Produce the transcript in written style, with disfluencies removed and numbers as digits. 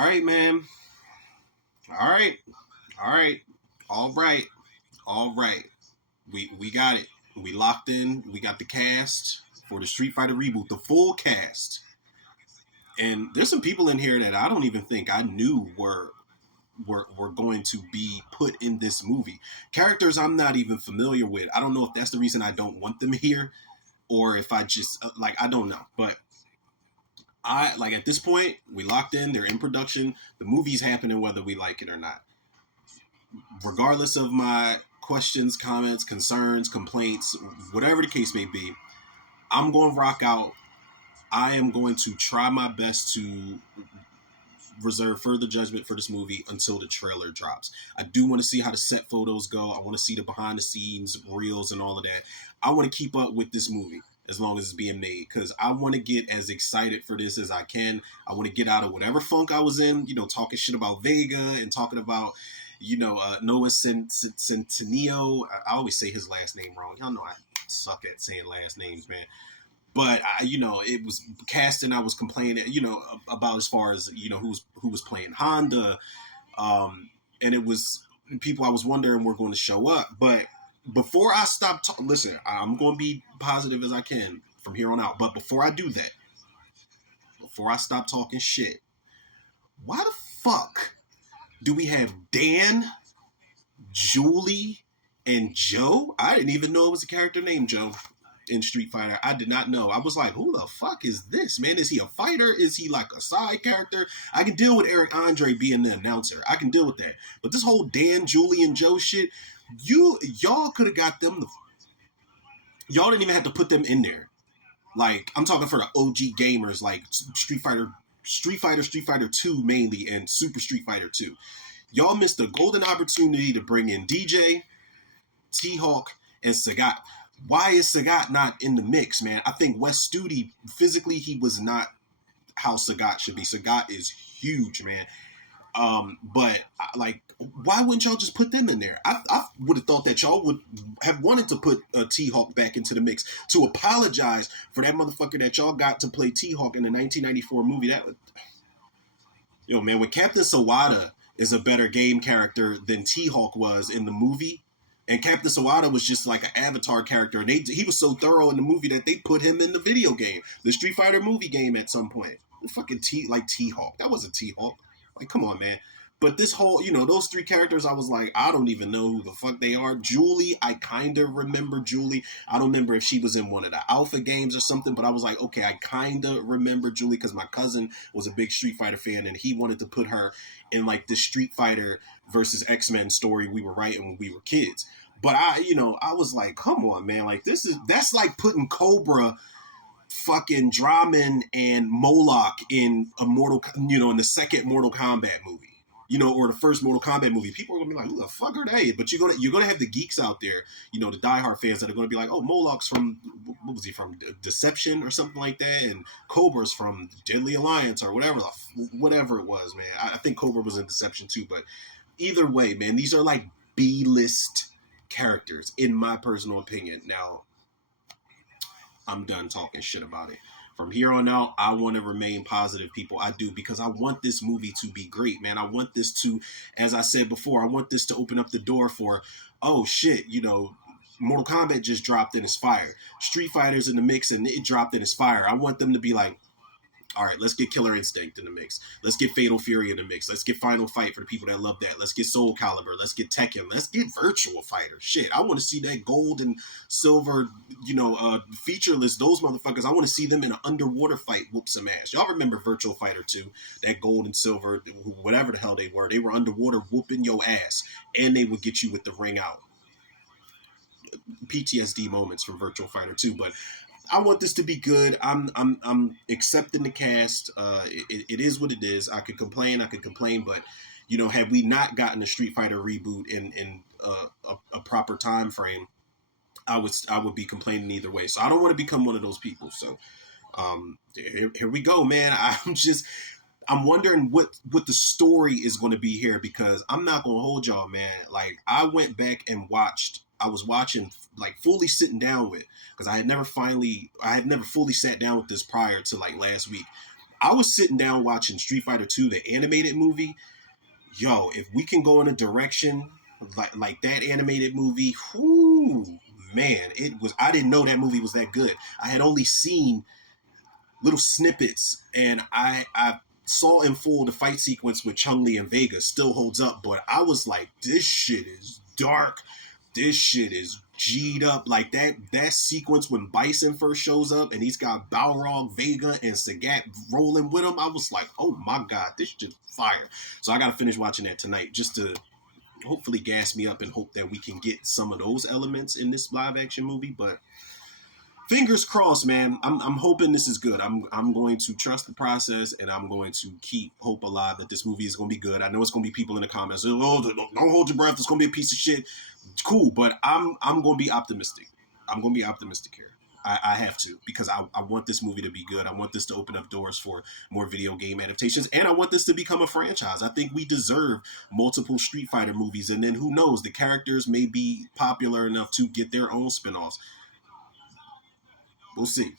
All right, man. All right. All right. All right. All right. We got it. We locked in. We got the cast for the Street Fighter reboot, the full cast. And there's some people in here that I don't even think I knew were going to be put in this movie. Characters I'm not even familiar with. I don't know if that's the reason I don't want them here or if I just I don't know. But I like at this point, we locked in, they're in production, the movie's happening whether we like it or not. Regardless of my questions, comments, concerns, complaints, whatever the case may be, I'm going to rock out. I am going to try my best to reserve further judgment for this movie until the trailer drops. I do want to see how the set photos go. I want to see the behind the scenes reels and all of that. I want to keep up with this movie as long as it's being made because I want to get as excited for this as I can. I want to get out of whatever funk I was in, talking shit about Vega and talking about Noah Centineo. I always say his last name wrong. Y'all know I suck at saying last names, man. But it was casting. I was complaining, about as far as who was playing Honda, and it was people I was wondering were going to show up. But before I stop, listen, I'm going to be positive as I can from here on out. But before I do that, before I stop talking shit, why the fuck do we have Dan, Julie, and Joe? I didn't even know it was a character named Joe in Street Fighter. I did not know. I was like, who the fuck is this, man? Is he a fighter? Is he like a side character? I can deal with Eric Andre being the announcer. I can deal with that. But this whole Dan, Julie, and Joe shit, y'all could have got them. Y'all didn't even have to put them in there. Like, I'm talking for the OG gamers, like Street Fighter 2 mainly, and Super Street Fighter 2. Y'all missed a golden opportunity to bring in DJ, T-Hawk, and Sagat. Why is Sagat not in the mix, man? I think Wes Studi, physically, he was not how Sagat should be. Sagat is huge, man. But why wouldn't y'all just put them in there? I would have thought that y'all would have wanted to put T-Hawk back into the mix to apologize for that motherfucker that y'all got to play T-Hawk in the 1994 movie. Man, when Captain Sawada is a better game character than T-Hawk was in the movie, and Captain Sawada was just like an avatar character, and he was so thorough in the movie that they put him in the video game, the Street Fighter movie game at some point. The fucking T-Hawk. That wasn't T-Hawk. Like, come on, man. But this whole, those three characters, I was like, I don't even know who the fuck they are. Julie, I kind of remember Julie. I don't remember if she was in one of the Alpha games or something, but I was like, okay, I kind of remember Julie because my cousin was a big Street Fighter fan and he wanted to put her in like this Street Fighter versus X-Men story we were writing when we were kids. But I was like, come on, man. Like, that's like putting Cobra, fucking Draman, and Moloch in in the second Mortal Kombat movie. Or the first Mortal Kombat movie. People are gonna be like, who the fuck are they? But you're gonna have the geeks out there, the diehard fans that are gonna be like, oh, Moloch's from, what was he from, Deception or something like that, and Cobra's from Deadly Alliance or whatever it was, man. I think Cobra was in Deception too, but either way, man, these are like B-list characters, in my personal opinion. Now, I'm done talking shit about it. From here on out, I want to remain positive, people. I do, because I want this movie to be great, man. I want this to, as I said before, I want this to open up the door for, oh shit, Mortal Kombat just dropped in its fire. Street Fighter's in the mix and it dropped in its fire. I want them to be like, all right, let's get Killer Instinct in the mix. Let's get Fatal Fury in the mix. Let's get Final Fight for the people that love that. Let's get Soul Calibur. Let's get Tekken. Let's get Virtual Fighter. Shit, I want to see that gold and silver, featureless, those motherfuckers. I want to see them in an underwater fight whoop some ass. Y'all remember Virtual Fighter 2? That gold and silver, whatever the hell they were. They were underwater whooping your ass. And they would get you with the ring out. PTSD moments from Virtual Fighter 2, but I want this to be good. I'm accepting the cast. It is what it is. I could complain, but had we not gotten a Street Fighter reboot in a proper time frame, I would be complaining either way. So I don't want to become one of those people. So here we go, man. I'm wondering what the story is going to be here, because I'm not going to hold y'all, man. Like, I went back and I was watching, like, fully sitting down with, because I had never fully sat down with this prior to like last week. I was sitting down watching Street Fighter 2, the animated movie. Yo, if we can go in a direction like that animated movie, whoo, man, it was. I didn't know that movie was that good. I had only seen little snippets, and I saw in full the fight sequence with Chun-Li and Vega still holds up, but I was like, this shit is dark. This shit is G'd up. Like that sequence when Bison first shows up and he's got Balrog, Vega, and Sagat rolling with him. I was like, oh my god, this shit's fire. So I gotta finish watching that tonight just to hopefully gas me up and hope that we can get some of those elements in this live action movie. But fingers crossed, man. I'm hoping this is good. I'm going to trust the process, and I'm going to keep hope alive that this movie is going to be good. I know it's going to be people in the comments, oh, don't hold your breath. It's going to be a piece of shit. Cool, but I'm going to be optimistic. I'm going to be optimistic here. I have to, because I want this movie to be good. I want this to open up doors for more video game adaptations, and I want this to become a franchise. I think we deserve multiple Street Fighter movies, and then who knows, the characters may be popular enough to get their own spinoffs. We'll see.